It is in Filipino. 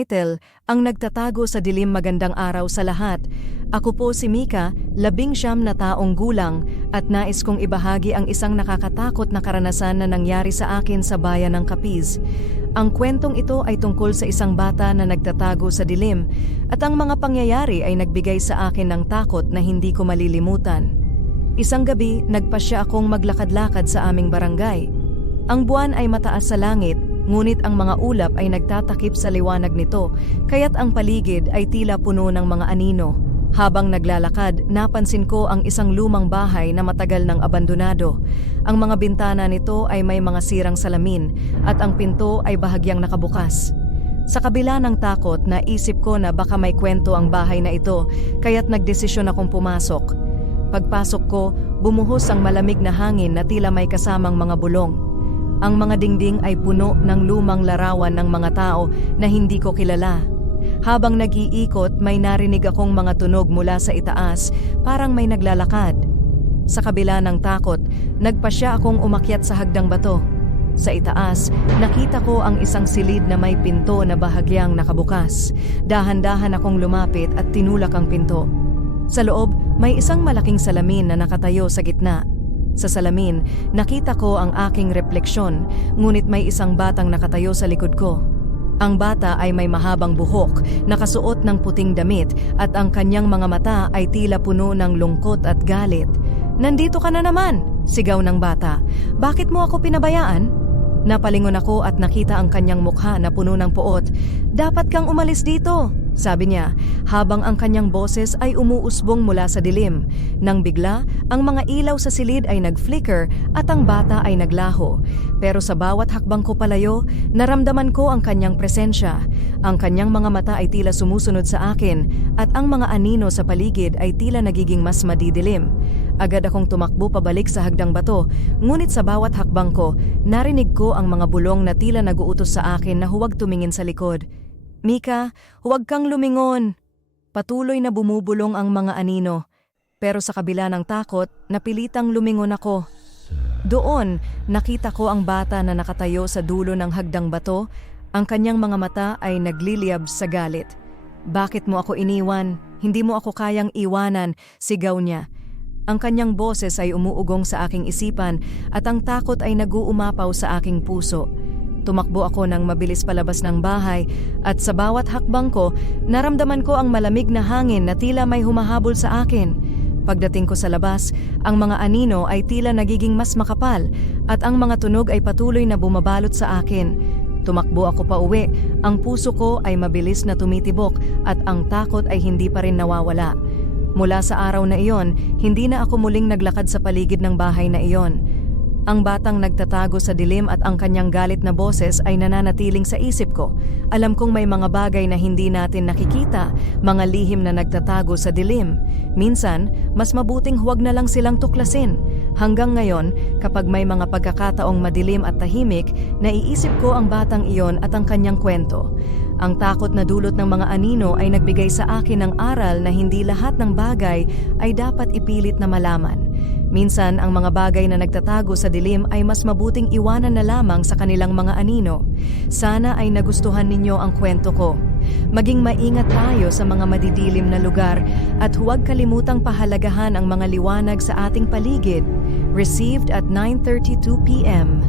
Title, Ang Nagtatago sa Dilim. Magandang araw sa lahat. Ako po si Mika, 19 na taong gulang, at nais kong ibahagi ang isang nakakatakot na karanasan na nangyari sa akin sa bayan ng Capiz. Ang kwentong ito ay tungkol sa isang bata na nagtatago sa dilim, at ang mga pangyayari ay nagbigay sa akin ng takot na hindi ko malilimutan. Isang gabi, nagpasya akong maglakad-lakad sa aming barangay. Ang buwan ay mataas sa langit, ngunit ang mga ulap ay nagtatakip sa liwanag nito, kaya't ang paligid ay tila puno ng mga anino. Habang naglalakad, napansin ko ang isang lumang bahay na matagal nang abandonado. Ang mga bintana nito ay may mga sirang salamin, at ang pinto ay bahagyang nakabukas. Sa kabila ng takot, naisip ko na baka may kwento ang bahay na ito, kaya't nagdesisyon akong pumasok. Pagpasok ko, bumuhos ang malamig na hangin na tila may kasamang mga bulong. Ang mga dingding ay puno ng lumang larawan ng mga tao na hindi ko kilala. Habang nag-iikot, may narinig akong mga tunog mula sa itaas, parang may naglalakad. Sa kabila ng takot, nagpasya akong umakyat sa hagdang bato. Sa itaas, nakita ko ang isang silid na may pinto na bahagyang nakabukas. Dahan-dahan akong lumapit at tinulak ang pinto. Sa loob, may isang malaking salamin na nakatayo sa gitna. Sa salamin, nakita ko ang aking refleksyon, ngunit may isang batang nakatayo sa likod ko. Ang bata ay may mahabang buhok, nakasuot ng puting damit, at ang kanyang mga mata ay tila puno ng lungkot at galit. "Nandito ka na naman!" sigaw ng bata. "Bakit mo ako pinabayaan?" Napalingon ako at nakita ang kanyang mukha na puno ng poot. "Dapat kang umalis dito," sabi niya, habang ang kanyang boses ay umuusbong mula sa dilim. Nang bigla, ang mga ilaw sa silid ay nag-flicker at ang bata ay naglaho. Pero sa bawat hakbang ko palayo, naramdaman ko ang kanyang presensya. Ang kanyang mga mata ay tila sumusunod sa akin, at ang mga anino sa paligid ay tila nagiging mas madidilim. Agad akong tumakbo pabalik sa hagdang bato, ngunit sa bawat hakbang ko, narinig ko ang mga bulong na tila nag-uutos sa akin na huwag tumingin sa likod. "Mika, huwag kang lumingon." Patuloy na bumubulong ang mga anino. Pero sa kabila ng takot, napilitang lumingon ako. Doon, nakita ko ang bata na nakatayo sa dulo ng hagdang bato. Ang kanyang mga mata ay nagliliyab sa galit. "Bakit mo ako iniwan? Hindi mo ako kayang iwanan," sigaw niya. Ang kanyang boses ay umuugong sa aking isipan, at ang takot ay nag-uumapaw sa aking puso. Tumakbo ako ng mabilis palabas ng bahay, at sa bawat hakbang ko, naramdaman ko ang malamig na hangin na tila may humahabol sa akin. Pagdating ko sa labas, ang mga anino ay tila nagiging mas makapal, at ang mga tunog ay patuloy na bumabalot sa akin. Tumakbo ako pauwi, ang puso ko ay mabilis na tumitibok, at ang takot ay hindi pa rin nawawala. Mula sa araw na iyon, hindi na ako muling naglakad sa paligid ng bahay na iyon. Ang batang nagtatago sa dilim at ang kanyang galit na boses ay nananatiling sa isip ko. Alam kong may mga bagay na hindi natin nakikita, mga lihim na nagtatago sa dilim. Minsan, mas mabuting huwag na lang silang tuklasin. Hanggang ngayon, kapag may mga pagkakataong madilim at tahimik, naiisip ko ang batang iyon at ang kanyang kwento. Ang takot na dulot ng mga anino ay nagbigay sa akin ng aral na hindi lahat ng bagay ay dapat ipilit na malaman. Minsan, ang mga bagay na nagtatago sa dilim ay mas mabuting iwanan na lamang sa kanilang mga anino. Sana ay nagustuhan ninyo ang kwento ko. Maging maingat tayo sa mga madidilim na lugar, at huwag kalimutang pahalagahan ang mga liwanag sa ating paligid. Received at 9:32 p.m.